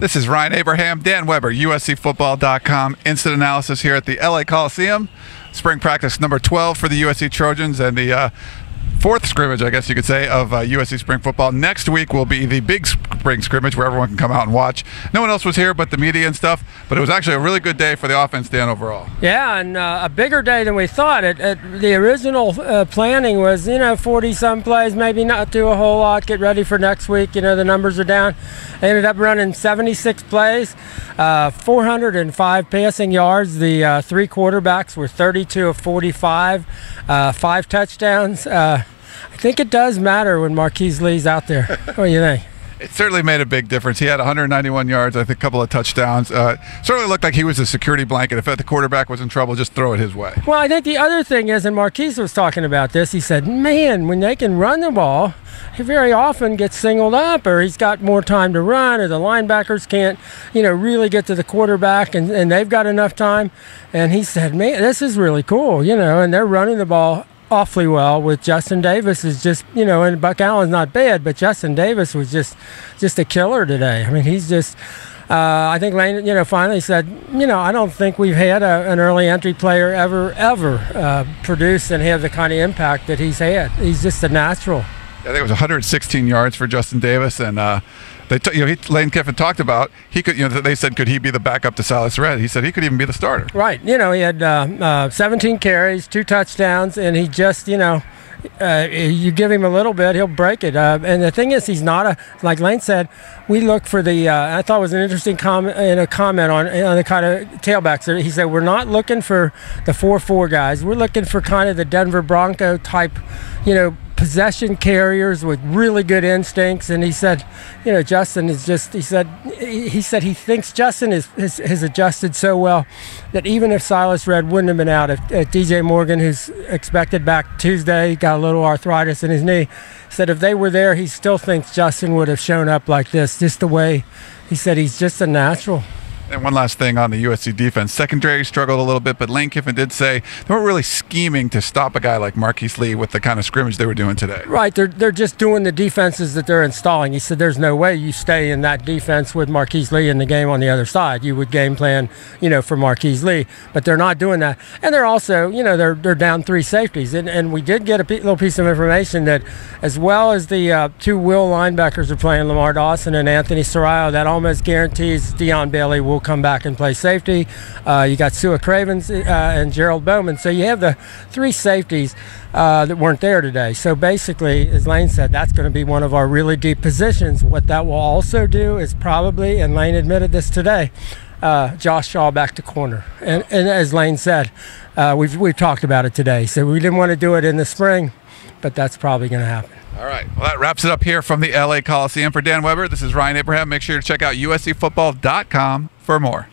This is Ryan Abraham, Dan Weber, USCFootball.com. Instant analysis here at the LA Coliseum. Spring practice number 12 for the USC Trojans and the fourth scrimmage, I guess you could say, of USC spring football. Next week will be the big spring scrimmage where everyone can come out and watch. No one else was here but the media and stuff, but it was actually a really good day for the offense, Dan, overall. Yeah, and a bigger day than we thought. The original planning was, 40-some plays, maybe not do a whole lot, get ready for next week. The numbers are down. They ended up running 76 plays, 405 passing yards. The three quarterbacks were 32 of 45, 5 touchdowns. I think it does matter when Marqise Lee's out there. What do you think? It certainly made a big difference. He had 191 yards, I think a couple of touchdowns. Certainly looked like he was a security blanket. If the quarterback was in trouble, just throw it his way. Well, I think the other thing is, and Marqise was talking about this, he said, man, when they can run the ball, he very often gets singled up, or he's got more time to run, or the linebackers can't, really get to the quarterback, and they've got enough time. And he said, man, this is really cool, and they're running the ball awfully well with Justin Davis is just, and Buck Allen's not bad, but Justin Davis was just a killer today. I mean, he's just, I think Lane, finally said, I don't think we've had an early entry player ever produce and have the kind of impact that he's had. He's just a natural. I think it was 116 yards for Justin Davis, and Lane Kiffin talked about he could. They said, could he be the backup to Silas Red? He said he could even be the starter. Right. He had 17 carries, 2 touchdowns, and he just, you give him a little bit, he'll break it. And the thing is, he's not like Lane said. We look for the. I thought it was an interesting comment on the kind of tailbacks. He said we're not looking for the 4-4 guys. We're looking for kind of the Denver Bronco type, possession carriers with really good instincts. And he said, Justin is just. He said he thinks Justin has adjusted so well that even if Silas Red wouldn't have been out, if DJ Morgan, who's expected back Tuesday, got a little arthritis in his knee, said if they were there, he still thinks Justin would have shown up like this, just the way he said he's just a natural. And one last thing on the USC defense. Secondary struggled a little bit, but Lane Kiffin did say they weren't really scheming to stop a guy like Marqise Lee with the kind of scrimmage they were doing today. Right. They're just doing the defenses that they're installing. He said there's no way you stay in that defense with Marqise Lee in the game on the other side. You would game plan, for Marqise Lee, but they're not doing that. And they're also, they're down 3 safeties. And we did get a little piece of information that as well as the 2 will linebackers are playing, Lamar Dawson and Anthony Sarayo, that almost guarantees Deion Bailey will come back and play safety. You got Sua Cravens and Gerald Bowman. So you have the 3 safeties that weren't there today. So basically, as Lane said, that's going to be one of our really deep positions. What that will also do is probably, and Lane admitted this today, Josh Shaw back to corner. And as Lane said, we've talked about it today. So we didn't want to do it in the spring, but that's probably going to happen. All right. Well, that wraps it up here from the LA Coliseum. For Dan Weber, this is Ryan Abraham. Make sure to check out USCFootball.com for more.